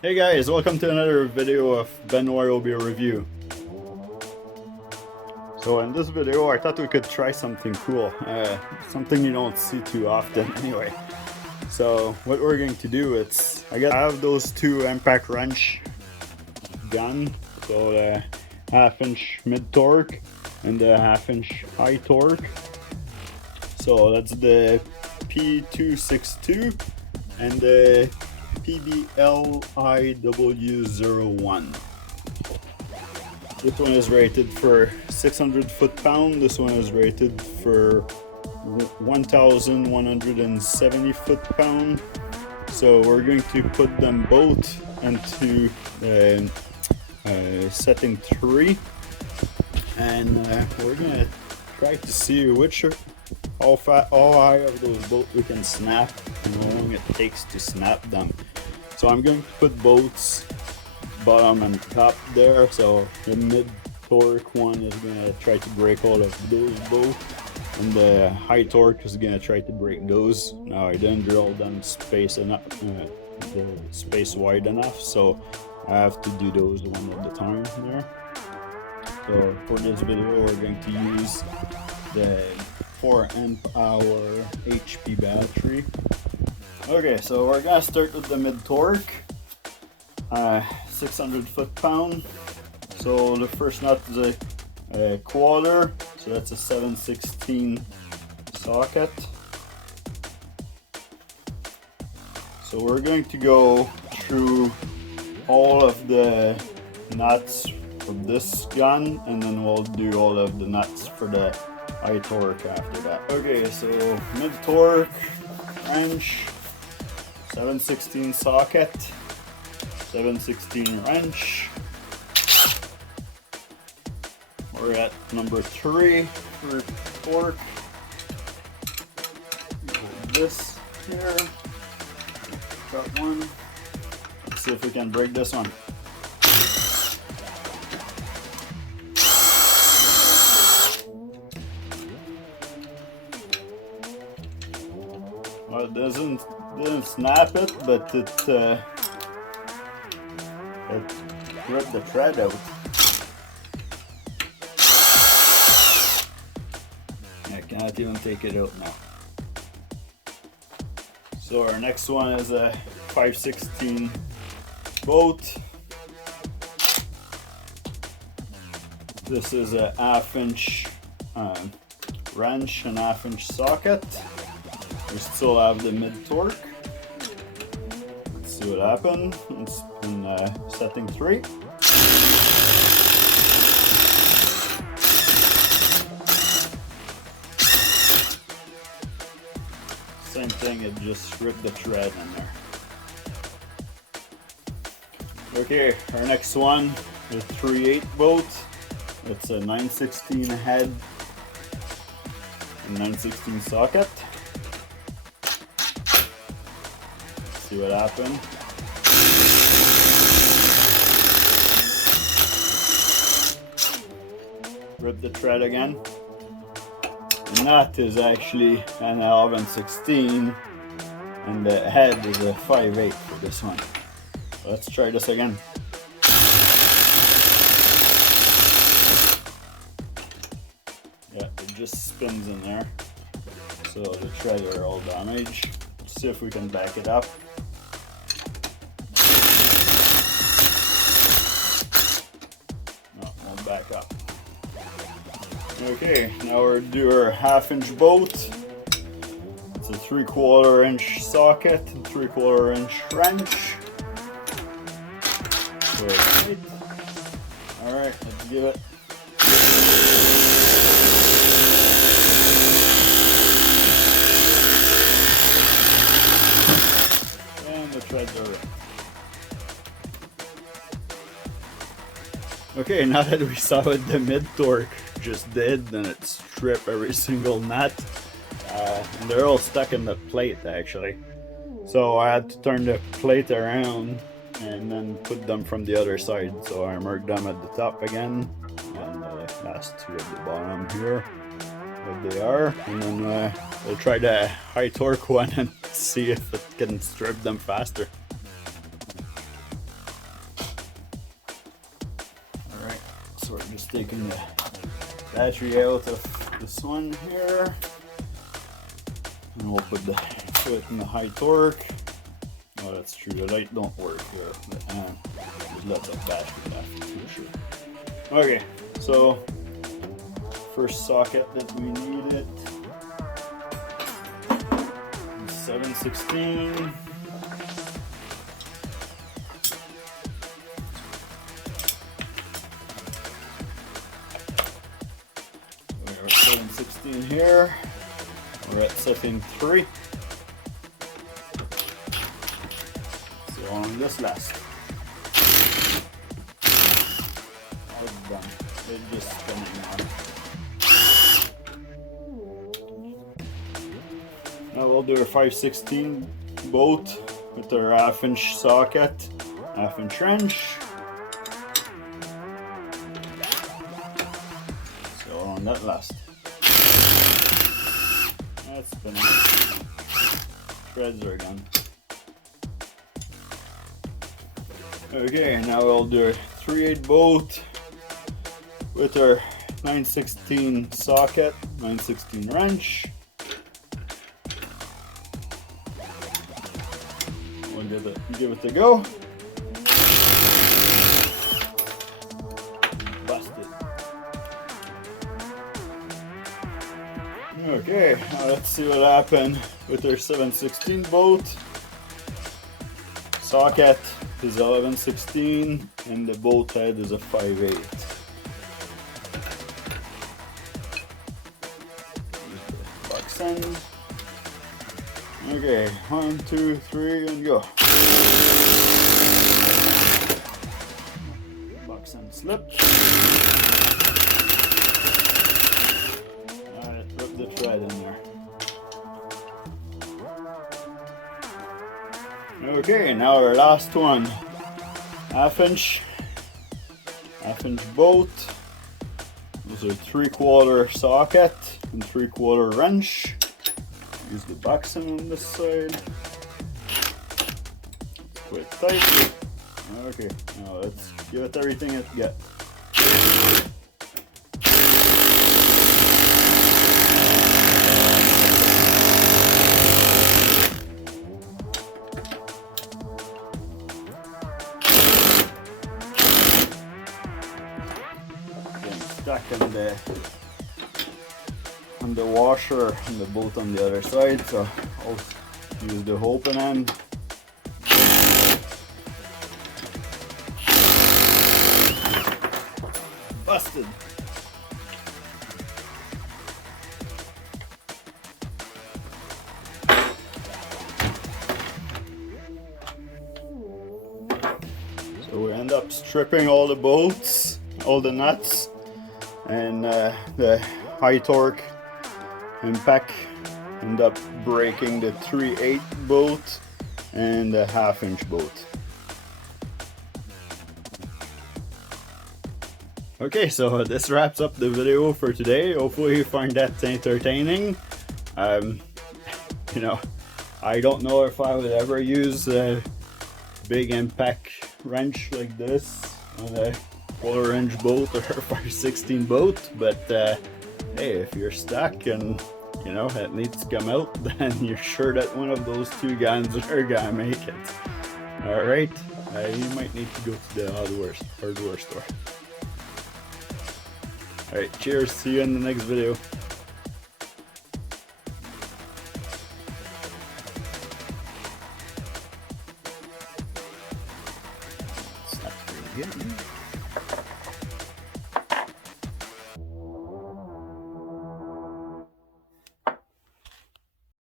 Hey guys, welcome to another video of Ryobi review. So in this video I thought we could try something cool, something you don't see too often anyway. So what we're going to do is, I have those two impact wrench gun, so the 1/2 inch mid torque and the 1/2 inch high torque. So that's the P262 and the PBLIW01. This one is rated for 600 foot-pound. This one is rated for 1,170 foot-pound. So we're going to put them both into setting 3, and we're gonna try to see how high of those both we can snap and how long it takes to snap them. So I'm going to put both bottom and top there. So the mid torque one is gonna try to break all of those both, and the high torque is gonna try to break those. Now I didn't drill them space enough, the space wide enough, so I have to do those one at a time there. So for this video we're going to use the 4 amp hour HP battery. Okay, so we're gonna start with the mid torque, 600 foot-pound. So the first nut is a quarter, so that's a 7/16 socket. So we're going to go through all of the nuts for this gun, and then we'll do all of the nuts for the high torque after that. Okay, so mid torque wrench, 7/16 socket, 7/16 wrench. We're at number 3 for torque. Hold this here. Got one. Let's see if we can break this one. Well, it didn't snap it, but it ripped the thread out. I cannot even take it out now. So our next one is a 5/16 bolt. This is a 1/2 inch wrench and 1/2 inch socket. We still have the mid torque. Let's see what happened. It's in setting 3. Same thing, it just ripped the thread in there. Okay, our next one is 3/8 bolt. It's a 9/16 head and 9/16 socket. Let's see what happened. Rip the thread again. The nut is actually an 11/16 and the head is a 5/8 for this one. Let's try this again. Yeah, it just spins in there. So the threads are all damaged. Let's see if we can back it up. No, won't back up. Okay, now we'll do our 1/2 inch bolt. It's a 3/4 inch socket and 3/4 inch wrench. Alright, let's give it. And the threads are ripped. Okay, now that we saw what the mid torque just did, then it stripped every single nut. And they're all stuck in the plate actually. So I had to turn the plate around and then put them from the other side. So I marked them at the top again, and the last two at the bottom here, what they are. And then we'll try the high torque one and see if it can strip them faster. So we're just taking the battery out of this one here, and we'll put it in the high torque. Oh, that's true. The light don't work here. Just let the battery left for sure. Okay, so first socket that we needed, 7/16. We're at 7/16 here. We're at setting 3. So on this last. All done. It's just spinning now. Now we'll do our 5/16 bolt with our 1/2" socket, 1/2" wrench. So on that last. That's spinning. Threads are gone. Okay, now we'll do a 3/8 bolt with our 9/16 socket, 9/16 wrench. We'll give it a go. Busted. Okay, now let's see what happened with our 7/16 bolt. Socket is 11/16 and the bolt head is a 5/8. Box end. Okay, 1, 2, 3, and go. Box end slip. Alright, rip the thread in there. Okay, now our last one. 1/2" bolt. Those are 3/4 socket and 3/4 wrench. Use the box end on this side. Quite tight. Okay, now let's give it everything it gets. Stuck on the washer and the bolt on the other side, so I'll use the open end. Busted. So we end up stripping all the bolts, all the nuts, and the high torque impact end up breaking the 3/8 bolt and the 1/2" bolt. Okay, so this wraps up the video for today. Hopefully you find that entertaining. You know, I don't know if I would ever use a big impact wrench like this on a 4" bolt or a 5/16 bolt, but hey, if you're stuck and you know it needs to come out, then you're sure that one of those two guns are gonna make it. Alright, you might need to go to the hardware store. Alright, cheers, see you in the next video. That's not pretty good.